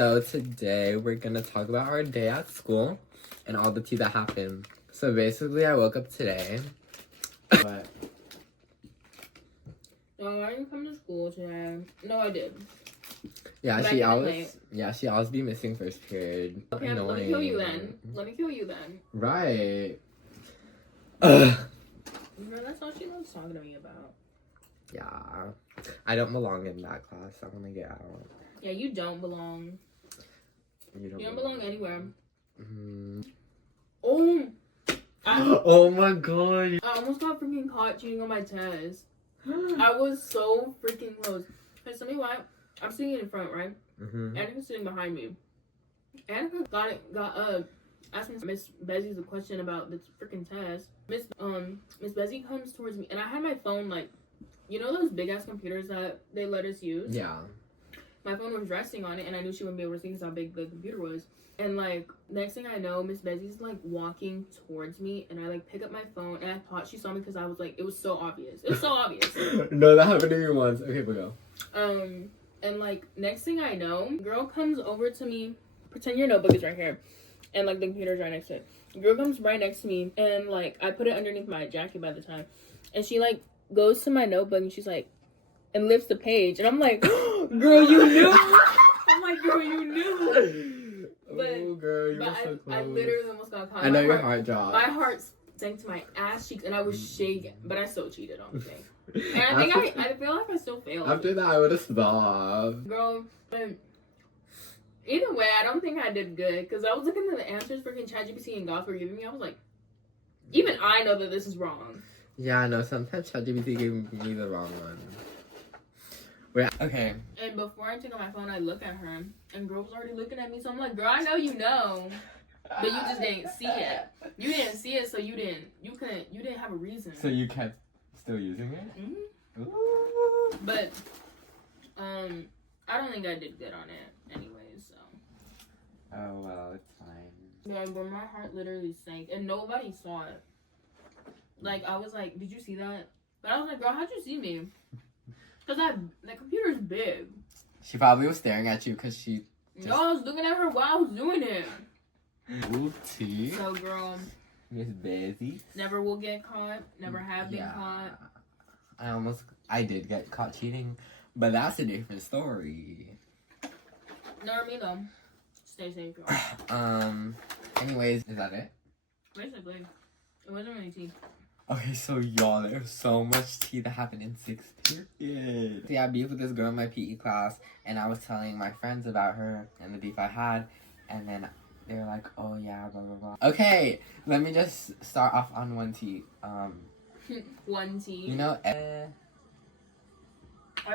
So today we're gonna talk about our day at school and all the tea that happened. So basically I woke up today. But No, I didn't come to school today. No, I did. yeah, But she always be missing first period. Okay, Annoying. let me kill you then. Let me kill you then. Right. Girl, that's all she loves talking to me about. Yeah. I don't belong in that class. I wanna get out. Yeah, you don't belong. You don't belong anywhere. Mm-hmm. Oh! Oh my god. I almost got freaking caught cheating on my test. I was so freaking close. Hey, tell me what? I'm sitting in front, right? Mm-hmm. Annika's sitting behind me. Annika asked Miss Bessie a question about this freaking test. Miss Bessie comes towards me, and I had my phone, like, you know those big ass computers that they let us use? Yeah. My phone was resting on it, and I knew she wouldn't be able to see because how big the computer was. And like, next thing I know, Miss Bessie's like walking towards me, and I like pick up my phone, and I thought she saw me because I was like, it was so obvious. It was so obvious. No, that happened to me once. Okay, but go. And like, next thing I know, girl comes over to me. Pretend your notebook is right here, and like the computer's right next to it. Girl comes right next to me, and like I put it underneath my jacket by the time, and she like goes to my notebook, and she's like, and lifts the page, and I'm like, girl, you knew. I'm like, girl, you knew. But, oh, girl, you were so close. I literally almost got caught. I know your heart dropped. My heart sank to my ass cheeks, and I was shaking, but I still cheated on the thing. And I feel like I still failed. After that, I would have stopped. Girl, but either way, I don't think I did good, because I was looking at the answers freaking ChatGPT and God were giving me. I was like, even I know that this is wrong. Yeah, I know. Sometimes ChatGPT gave me the wrong one. Wait, okay. And before I take out my phone, I look at her, and girl was already looking at me. So I'm like, girl, I know you know, but you just didn't see it. You didn't see it, so you didn't have a reason. So you kept still using it? Mm-hmm. Ooh. But I don't think I did good on it, anyways. So. Oh well, it's fine. Yeah, but my heart literally sank, and nobody saw it. Like, I was like, did you see that? But I was like, girl, how'd you see me? Because the computer's big. She probably was staring at you because she just... No, I was looking at her while I was doing it. Ooh, tea. So, girl. Miss Bessie. Never will get caught. Never have been caught. I did get caught cheating. But that's a different story. Nor me, though. Stay safe, girl. Anyways, is that it? Basically. It wasn't really tea. Okay, so y'all, there's so much tea that happened in 6th period. So yeah, I beef with this girl in my PE class, and I was telling my friends about her and the beef I had, and then they were like, oh yeah, blah, blah, blah. Okay, let me just start off on one tea. One tea? You know, I've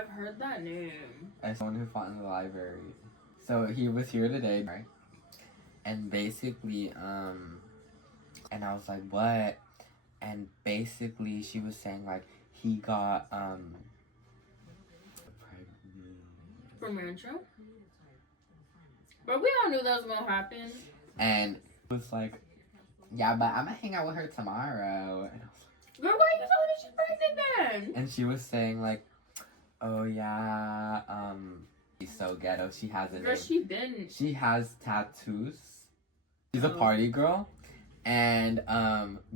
heard that name. as someone who fought in the library. So he was here today, right? And basically, and I was like, what? And basically, she was saying, like, he got, pregnant. From Rancho? But we all knew that was gonna happen. And it was like, yeah, but I'm gonna hang out with her tomorrow. And I was like, girl, why are you telling me she's pregnant then? And she was saying, like, oh, yeah, she's so ghetto. She has a girl, name. She has tattoos. She's a party girl. And,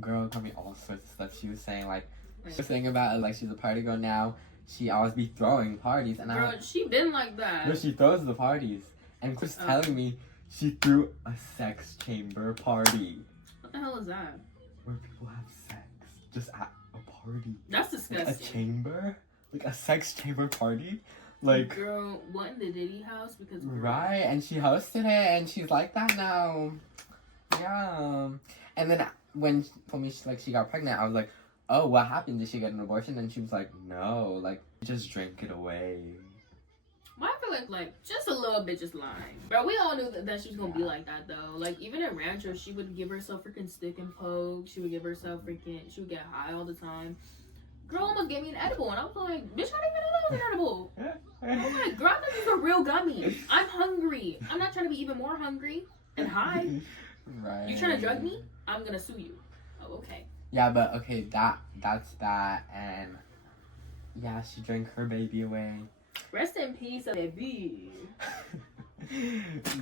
girl told me all sorts of stuff. She was saying, like, she was saying about, like, she's a party girl now. She always be throwing parties. And girl, she been like that. No, she throws the parties. And Chris telling me she threw a sex chamber party. What the hell is that? Where people have sex. Just at a party. That's disgusting. Like a chamber? Like a sex chamber party? Like, girl, what in the Diddy house? Because right, and she hosted it, and she's like that now. Yeah. And then when she told me she got pregnant, I was like, oh, what happened? Did she get an abortion? And she was like, no, like, just drink it away. Well, I feel like just a little bit just lying. Bro, we all knew that she was gonna be like that, though. Like, even in Rancho, she would give herself freaking stick and poke. She would give herself she would get high all the time. Girl almost gave me an edible, and I was like, bitch, I didn't even know that was an edible. I'm like, girl, I thought these were real gummies. I'm hungry. I'm not trying to be even more hungry and high. Right. You trying to drug me? I'm gonna sue you. Oh, okay. Yeah, but okay, that's that, and yeah, she drank her baby away. Rest in peace, baby.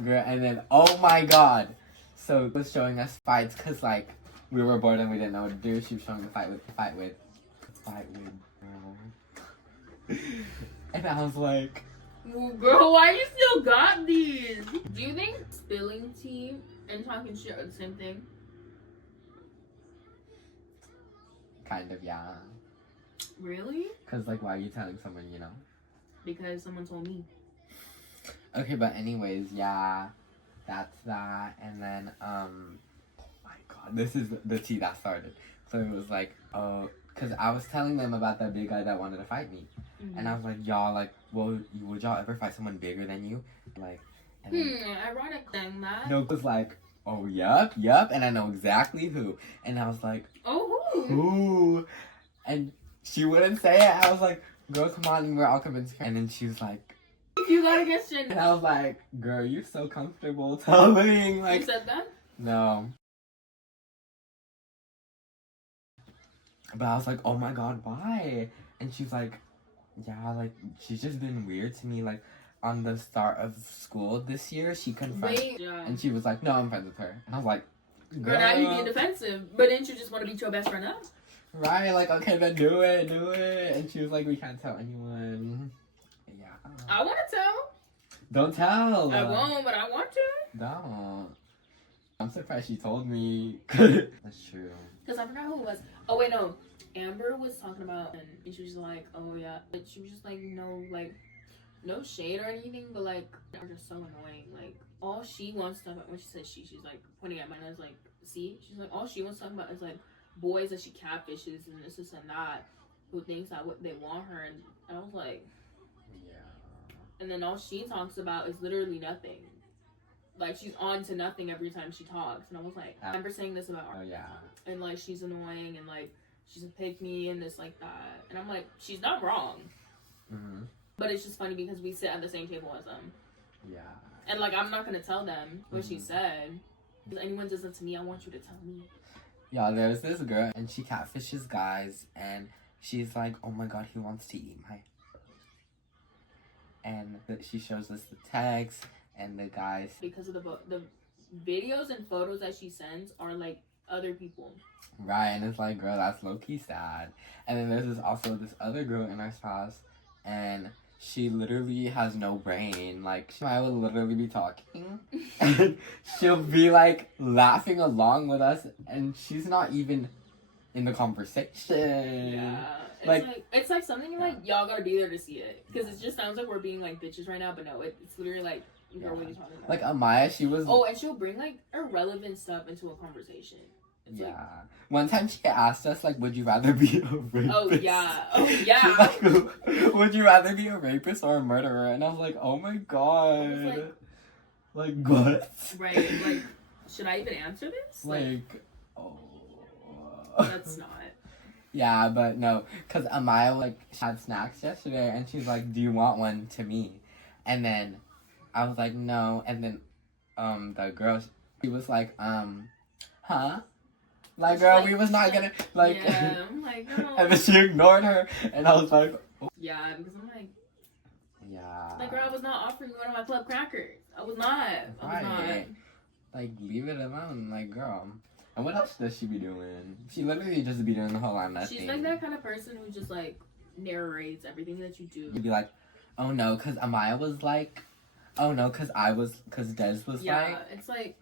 Girl, and then, oh my god. So it was showing us fights because, like, we were bored and we didn't know what to do. She was showing the fight with. And I was like, Well, girl, why you still got these? Do you think spilling tea and talking shit are the same thing? kind of, yeah. Really? Because, like, why are you telling someone, you know? Because someone told me. Okay, but anyways, yeah. That's that. And then, oh my god, this is the tea that started. So it was like, because I was telling them about that big guy that wanted to fight me. Mm-hmm. And I was like, y'all, like, well, would y'all ever fight someone bigger than you? Like, and then, Ironic thing, that. Nope was like, oh, yup, and I know exactly who. And I was like, Oh, who? who? And she wouldn't say it. I was like, girl, come on, we're all convinced. And then she was like, You gotta get shit. and I was like, girl, you're so comfortable telling, like, You said that? no. But I was like, oh my god, why? And she's like, yeah, like, she's just been weird to me, like, on the start of school this year, she confronted, Wait, yeah. and she was like, no, I'm friends with her. And I was like, Girl, now you being defensive. But didn't you just want to beat your best friend up? right, like, okay, then do it. And she was like, we can't tell anyone. Yeah. I want to tell. Don't tell. I won't, but I want to. Don't. I'm surprised she told me. That's true. Because I forgot who it was. Oh, wait, no. Amber was talking about, and she was just like, oh, yeah. But she was just like, no shade or anything, but, like, they're just so annoying. Like, all she wants to talk about, when she said she's, like, pointing at mine, I was like, see? She's like, all she wants to talk about is, like, boys that she catfishes and this and that, who thinks that what they want her. And I was like, Yeah. and then all she talks about is literally nothing. Like, she's on to nothing every time she talks. And I was like, I remember saying this about her. Oh, yeah. And, like, she's annoying and, like, she's a pick me and this, like, that. And I'm like, she's not wrong. Mm-hmm. But it's just funny because we sit at the same table as them. Yeah. And, like, I'm not going to tell them what she said. If anyone does that to me, I want you to tell me. Yeah, there's this girl, and she catfishes guys, and she's like, oh my god, he wants to eat my... And she shows us the text, and the guys... Because of the videos and photos that she sends are, like, other people. Right, and it's like, girl, that's low-key sad. And then there's also this other girl in our class, and she literally has no brain. Like, I will literally be talking, and she'll be, like, laughing along with us, and she's not even in the conversation. Yeah. It's like something like, y'all gotta be there to see it. Because it just sounds like we're being, like, bitches right now, but no, it's literally, like, girl, what are you talking about? Like, Amayah, she was... Oh, and she'll bring, like, irrelevant stuff into a conversation. It's yeah. like, one time she asked us, like, would you rather be a rapist? oh, yeah. She's like, would you rather be a rapist or a murderer? And I was like, oh my god. Like, what? Right, like, should I even answer this? Like, oh. That's not. Yeah, but no. Because Amayah, like, had snacks yesterday, and she's like, do you want one to me? And then I was like, no. And then the girl, she was like, huh? Like, girl, we was not gonna, like... Yeah, I'm like, no. And then she ignored her, and I was like... Oh. Yeah, because I'm like... Yeah. Like, girl, I was not offering you one of my club crackers. I was not. Like, leave it alone, like, girl. And what else does she be doing? She literally just be doing the whole lot of nothing. She's like that kind of person who just, like, narrates everything that you do. You'd be like, oh no, because Amayah was like... Oh no, because Des was like... Yeah, it's like...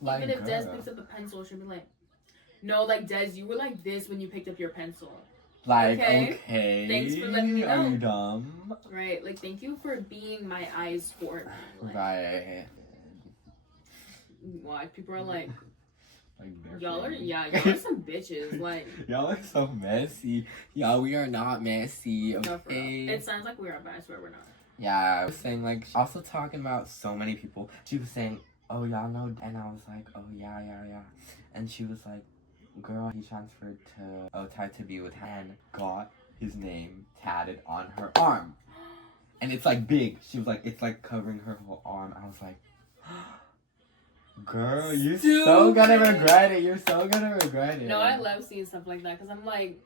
Even if Des picks up a pencil, she'll be like... No, like, Des, you were like this when you picked up your pencil. Like, okay. Thanks for letting me know. Are you dumb? Right, like, thank you for being my eyes for me. Like, right. Why? People are like... Like, y'all are some bitches. Like, y'all are so messy. Y'all, we are not messy. Okay. No, for real. It sounds like we are, but I swear we're not. Yeah, I was saying, like, also talking about so many people. She was saying, oh, y'all know, and I was like, oh, yeah. And she was like, girl, he transferred to Otai to be with her and got his name tatted on her arm. And it's, like, big. She was like, it's, like, covering her whole arm. I was like, girl, you're so gonna regret it. You're so gonna regret it. No, I love seeing stuff like that because I'm like,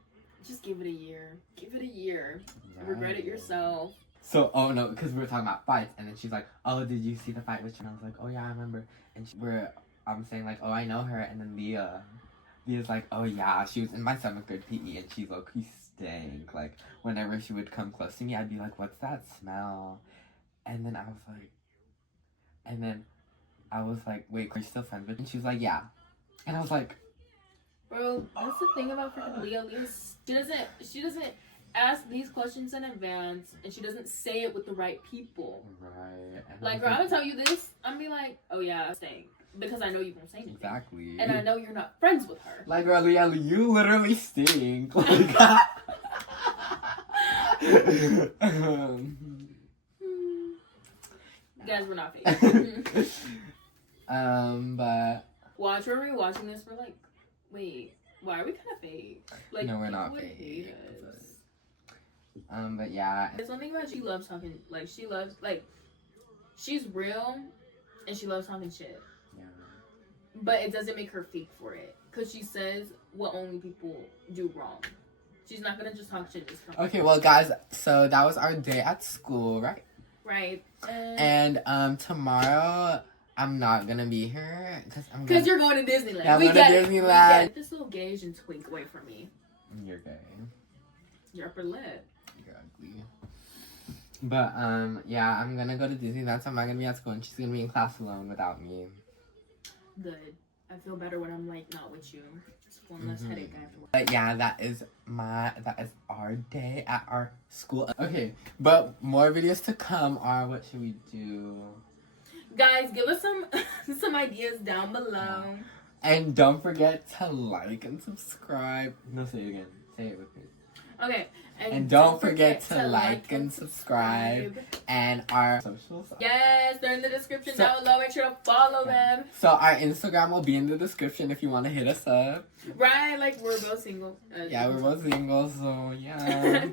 just give it a year. Give it a year. Right. Regret it yourself. So, oh no, because we were talking about fights, and then she's like, "Oh, did you see the fight with?" And I was like, "Oh yeah, I remember." And I'm saying like, "Oh, I know her," and then Leah's like, "Oh yeah, she was in my 7th grade PE, and she's low-key stank. Like, whenever she would come close to me, I'd be like, what's that smell?" And then I was like, "Wait, are you still friends with?" And she was like, "Yeah," and I was like, Bro, that's the thing about freaking Leah. She doesn't ask these questions in advance, and she doesn't say it with the right people. right. And Like, girl, I'm gonna tell you this. I'm gonna be like, "Oh yeah, I'm staying," because I know you won't say anything. Exactly. And I know you're not friends with her. Like, girl, Leah, you literally stink. Like, Guys, we're not fake. But Watch, we're rewatching this. We're like, wait, why are we kind of fake? Like, no, we're not people would hate fake. us. But yeah. There's something about she loves talking. Like, she's real, and she loves talking shit. Yeah. But it doesn't make her fake for it, cause she says what only people do wrong. She's not gonna just talk shit. Okay, well, guys, so that was our day at school, right? Right. And tomorrow I'm not gonna be here because you're going to Disneyland. Yeah, I'm going to Disneyland. Get this little gauge and twink away from me. You're gay. Your upper lip. You're ugly. But yeah, I'm gonna go to Disneyland, so I'm not gonna be at school, and she's gonna be in class alone without me. Good. I feel better when I'm like not with you. Just one less headache afterwards. But yeah, that is our day at our school. Okay, but more videos to come are, what should we do? Guys, give us some ideas down below. And don't forget to like and subscribe. No, say it again. Say it with me. Okay. And don't forget to like and subscribe. And our socials. Yes, they're in the description down below. Make sure to follow them. So our Instagram will be in the description if you want to hit us up. Right, like we're both single. Yeah, we're both single, so yeah.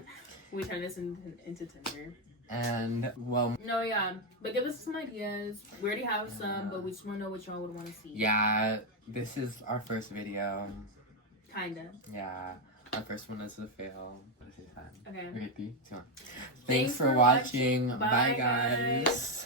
We turn this into Tinder. And, well... No, yeah. But give us some ideas. We already have some, but we just want to know what y'all would want to see. Yeah, this is our first video. Kinda. Yeah. Our first one is a fail. Okay. Okay, 3, 2, 1. Thanks for watching. Bye, guys.